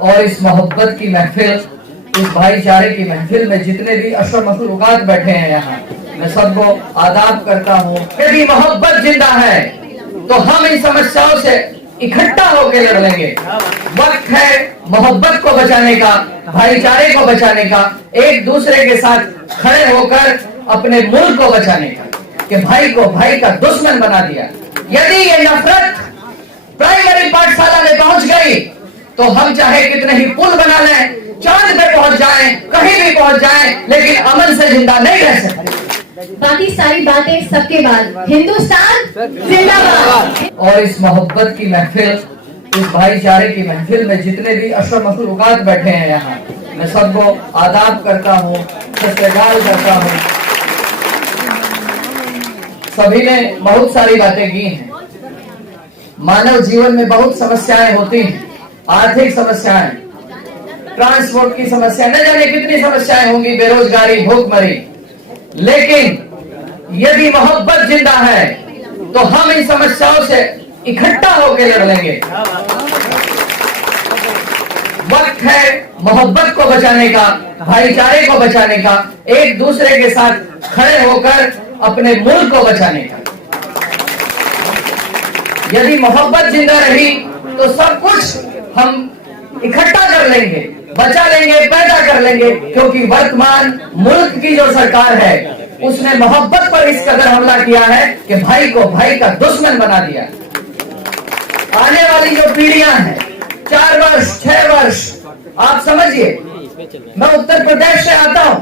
और इस मोहब्बत की महफिल, इस भाईचारे की महफिल में जितने भी अशरफ मखलूकात बैठे हैं यहाँ, मैं सबको आदाब करता हूँ। यदि मोहब्बत जिंदा है तो हम इन समस्याओं से इकट्ठा होकर लड़ लेंगे। वक्त है मोहब्बत को बचाने का, भाईचारे को बचाने का, एक दूसरे के साथ खड़े होकर अपने मुल्क को बचाने का। कि भाई को भाई का दुश्मन बना दिया। यदि ये नफरत प्राइमरी पाठशाला में पहुंच गई तो हम चाहे कितने ही पुल बना लें, चांद पे पहुंच जाएं, कहीं भी पहुंच जाएं, लेकिन अमन से जिंदा नहीं रह सकते। बाकी सारी बातें सबके बाद हिंदुस्तान जिंदाबाद। और इस मोहब्बत की महफिल, इस भाईचारे की महफिल में जितने भी अशरफ मखलूकात बैठे हैं यहाँ, मैं सबको आदाब करता हूँ, सत्कार करता हूँ। सभी ने बहुत सारी बातें की हैं। मानव जीवन में बहुत समस्याएं होती हैं, आर्थिक समस्याएं, ट्रांसपोर्ट की समस्या, न जाने कितनी समस्याएं होंगी, बेरोजगारी, भूखमरी। लेकिन यदि मोहब्बत जिंदा है तो हम इन समस्याओं से इकट्ठा होकर लड़ लेंगे। वक्त है मोहब्बत को बचाने का, भाईचारे को बचाने का, एक दूसरे के साथ खड़े होकर अपने मुल्क को बचाने का। यदि मोहब्बत जिंदा रही तो सब कुछ हम इकट्ठा कर लेंगे, बचा लेंगे, पैदा कर लेंगे। क्योंकि वर्तमान मुल्क की जो सरकार है उसने मोहब्बत पर इस कदर हमला किया है कि भाई को भाई का दुश्मन बना दिया। आने वाली जो पीढ़ियां हैं, 4 वर्ष 6 वर्ष, आप समझिए, मैं उत्तर प्रदेश से आता हूं,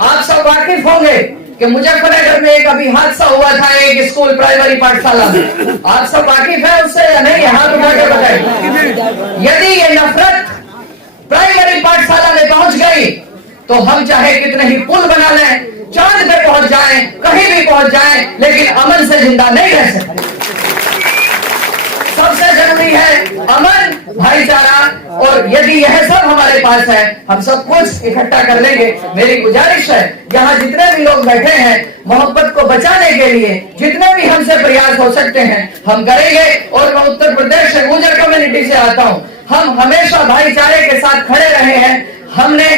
आप सब वाकिफ होंगे कि मुजफ्फरनगर में एक अभी हादसा हुआ था एक स्कूल प्राइमरी पाठशाला में। आप सब वाकिफ है उससे या नहीं? हाथ उठा के बताइए। यदि ये नफरत प्राइमरी पाठशाला में पहुंच गई तो हम चाहे कितने ही पुल बना लें, चांद पे पहुंच जाएं, कहीं भी पहुंच जाएं, लेकिन अमन से जिंदा नहीं रह सकते। सबसे जरूरी है अमन, भाईचारा, और यदि यह सब हमारे पास है, हम सब कुछ इकट्ठा कर लेंगे। मेरी गुजारिश है, यहाँ जितने भी लोग बैठे हैं, मोहब्बत को बचाने के लिए जितने भी हमसे प्रयास हो सकते हैं हम करेंगे। और मैं उत्तर प्रदेश से गुर्जर कम्युनिटी से आता हूँ, हम हमेशा भाईचारे के साथ खड़े रहे हैं। हमने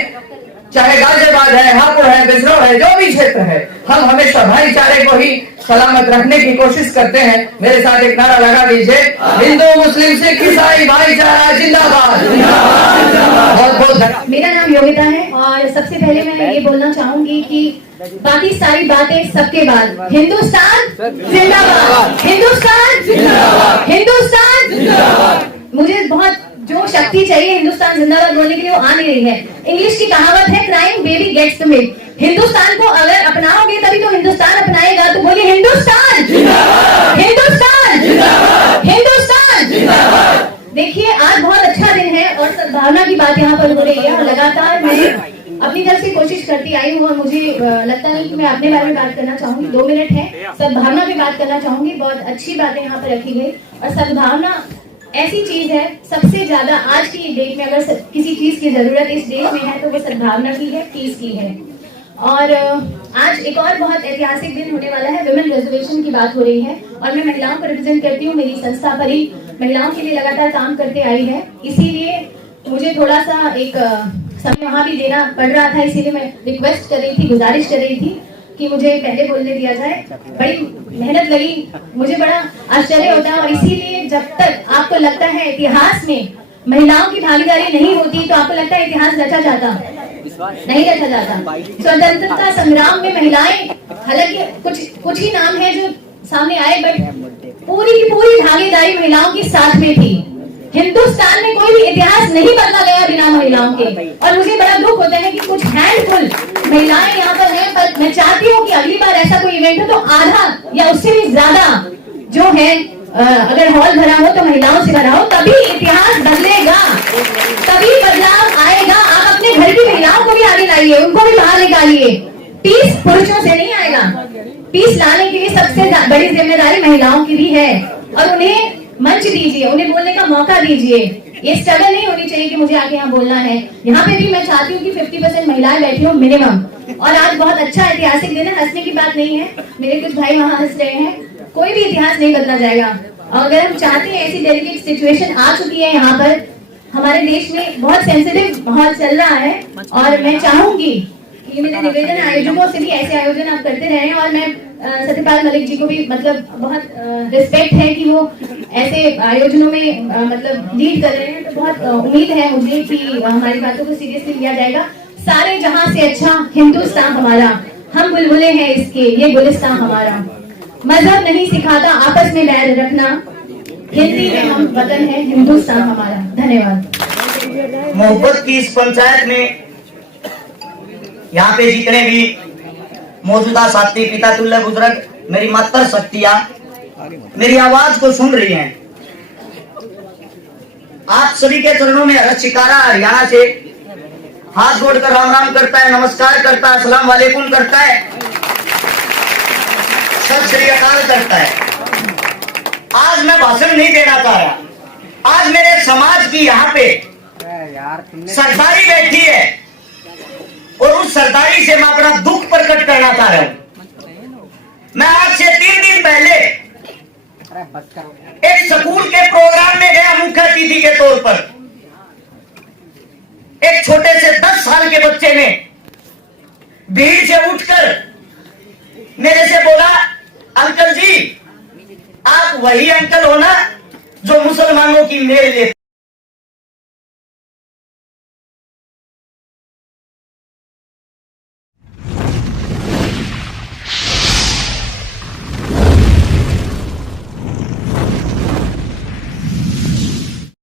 चाहे गाजियाबाद है, हापुड़ है, बिजनौर है, जो भी क्षेत्र है, हम हमेशा भाईचारे को ही सलामत रखने की कोशिश करते हैं। मेरे साथ एक नारा लगा दीजिए, हिंदू मुस्लिम सिख ईसाई भाईचारा जिंदाबाद। बहुत बहुत। मेरा नाम योगिता है और सबसे पहले मैं ये बोलना चाहूंगी कि बाकी सारी बातें सबके बाद हिंदुस्तान जिंदाबाद, हिंदुस्तान जिंदाबाद, हिंदुस्तान जिंदाबाद। मुझे बहुत जो शक्ति चाहिए हिंदुस्तान जिंदाबाद बोलने के लिए वो आ नहीं रही है। इंग्लिश की कहावत है, crying baby gets the milk. Hindustan को अगर अपनाओगे तभी तो हिंदुस्तान अपनाएगा। तो बोलिए हिंदुस्तान जिंदाबाद, हिंदुस्तान जिंदाबाद, हिंदुस्तान जिंदाबाद। देखिए आज बहुत अच्छा दिन है और सद्भावना की बात यहाँ पर हो रही है और लगातार मैं अपनी तरफ से कोशिश करती आई हूँ और मुझे लगता नहीं कि मैं अपने बारे में बात करना चाहूंगी। 2 मिनट है, सद्भावना की बात करना चाहूंगी। बहुत अच्छी बातें यहाँ पर रखी गई और सद्भावना ऐसी चीज है, सबसे ज्यादा आज की डेट में अगर किसी चीज की जरूरत इस देश में है तो वो सद्भावना की है, पीस की है। और आज एक और बहुत ऐतिहासिक दिन होने वाला है, विमेन रिजर्वेशन की बात हो रही है और मैं महिलाओं को रिप्रेजेंट करती हूँ। मेरी संस्था परी महिलाओं के लिए लगातार काम करते आई है, इसीलिए मुझे थोड़ा सा एक समय वहां भी देना पड़ रहा था। इसीलिए मैं रिक्वेस्ट कर रही थी, गुजारिश कर रही थी कि मुझे पहले बोलने दिया जाए। बड़ी मेहनत लगी, मुझे बड़ा आश्चर्य होता है और इसीलिए जब तक आपको लगता है इतिहास में महिलाओं की भागीदारी नहीं होती तो आपको लगता है इतिहास रचा जाता नहीं, रचा जाता। स्वतंत्रता संग्राम में महिलाएं, हालांकि कुछ ही नाम है जो सामने आए, बट पूरी की पूरी भागीदारी महिलाओं की साथ में थी। हिंदुस्तान में कोई भी इतिहास नहीं बदला गया बिना महिलाओं के। और मुझे बड़ा दुख होता है कि कुछ हैंडफुल महिलाएं यहाँ पर हैं, पर मैं चाहती हूँ कि अगली बार ऐसा कोई इवेंट हो तो आधा या उससे भी ज्यादा जो है अगर हॉल भरा हो तो महिलाओं से भरा हो, तभी इतिहास बदलेगा, तभी बदलाव आएगा। आप अपने घर की महिलाओं को भी आगे लाइए, उनको भी बाहर निकालिए। पीस पुरुषों से नहीं आएगा, पीस लाने के लिए सबसे बड़ी जिम्मेदारी महिलाओं की भी है और उन्हें मंच दीजिए, उन्हें बोलने का मौका दीजिए। ये स्ट्रगल नहीं होनी चाहिए कि मुझे आके यहाँ बोलना है। यहाँ पे भी मैं चाहती हूँ कि 50% महिलाएं बैठी हो मिनिमम। और आज बहुत अच्छा ऐतिहासिक दिन है, हंसने की बात नहीं है, मेरे कुछ भाई वहाँ हंस रहे हैं। कोई भी इतिहास नहीं बदला जाएगा और अगर हम चाहते हैं, ऐसी डेलिकेट सिचुएशन आ चुकी है यहाँ पर हमारे देश में बहुत सेंसिटिव माहौल चल रहा है और मैं चाहूंगी कि मेरे निवेदन है आयोजकों से भी ऐसे आयोजन आप करते रहें और मैं सत्यपाल मलिक जी को भी मतलब बहुत रिस्पेक्ट है कि वो ऐसे आयोजनों में मतलब लीड कर रहे हैं, तो बहुत उम्मीद है मुझे कि हमारी बातों को सीरियसली लिया जाएगा। सारे जहां से अच्छा हिंदुस्तान हमारा, हम बुलबुलें हैं इसके, ये गुलिस्तान हमारा। मजहब नहीं सिखाता आपस में बैर रखना, हिंदी में हम वतन है हिंदुस्तान हमारा। धन्यवाद। मोहब्बत की इस पंचायत में यहाँ पे जितने भी मौजूदा साथी पिता तुल्य बुजुर्ग, मेरी मातर शक्तियां मेरी आवाज को सुन रही हैं, आप सभी के चरणों में हर्ष शिकारा हरियाणा से हाथ जोड़कर राम राम करता है, नमस्कार करता है, अस्सलाम वालेकुम करता है, सत श्री अकाल करता है। आज मैं भाषण नहीं देना चाह रहा, आज मेरे समाज की यहाँ पे सरदारी बैठी है और उस सरदारी से मैं अपना दुख प्रकट करना चाह रहा हूं। मैं आज से 3 दिन पहले एक स्कूल के प्रोग्राम में गया मुख्य अतिथि के तौर पर। एक छोटे से 10 साल के बच्चे ने भीड़ से उठकर मेरे से बोला, अंकल जी आप वही अंकल हो ना जो मुसलमानों की मेल लेते